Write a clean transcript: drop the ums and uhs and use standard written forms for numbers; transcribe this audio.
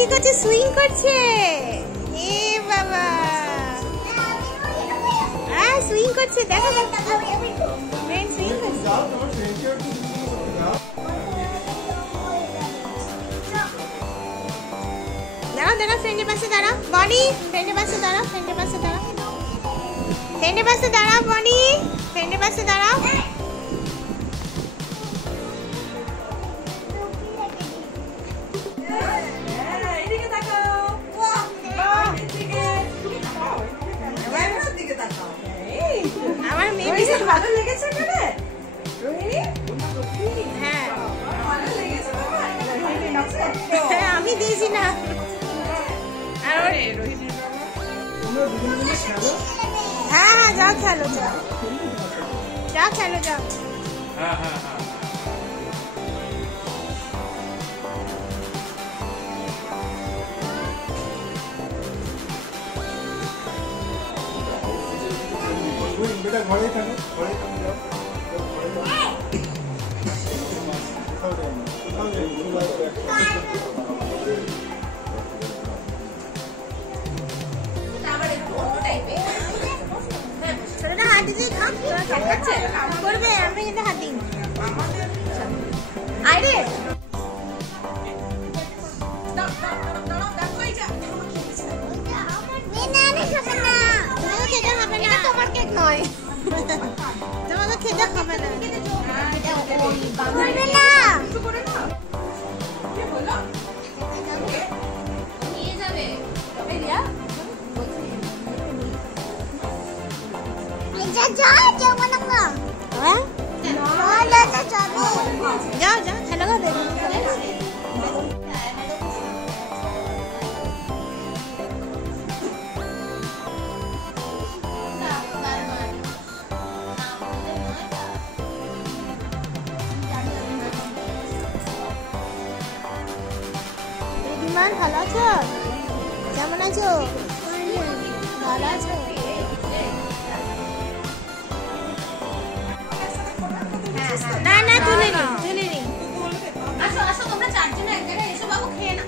কি করছে? সুইং করছে। এ বাবা, হ্যাঁ সুইং করছে। দেখো ফ্রেন্ড সুইং করছে। দাঁড়াও দাঁড়াও, ফ্রেন্ডের পাশে দাঁড়াও। বনি ফ্রেন্ডের পাশে দাঁড়াও, ফ্রেন্ডের পাশে দাঁড়াও, ফ্রেন্ডের পাশে দাঁড়াও। বনি ফ্রেন্ডের পাশে দাঁড়াও। আমার মেয়ে ভীষণ ভালো লেগেছে। হ্যাঁ আমি দিয়েছি না। হ্যাঁ হ্যাঁ যাও খেলো, যাও যাও খেলো, যাও। बेटा घरे থাকো, ঘরে থাকো, যাও ঘরে হাত দিয়ে করবে, আমি কিন্তু হাত দিই। আরে তোমার কেক নয়, তোমাকে খেতে হবে না। যাও যাও খেলো গা। রিমান ভালো আছো? কেমন আছো? ভালো আছো? না না তুলে নি, তুলে নি। আসো আসো তোমরা চারজন এক জায়গায় এসো বাবু, খেয়ে না।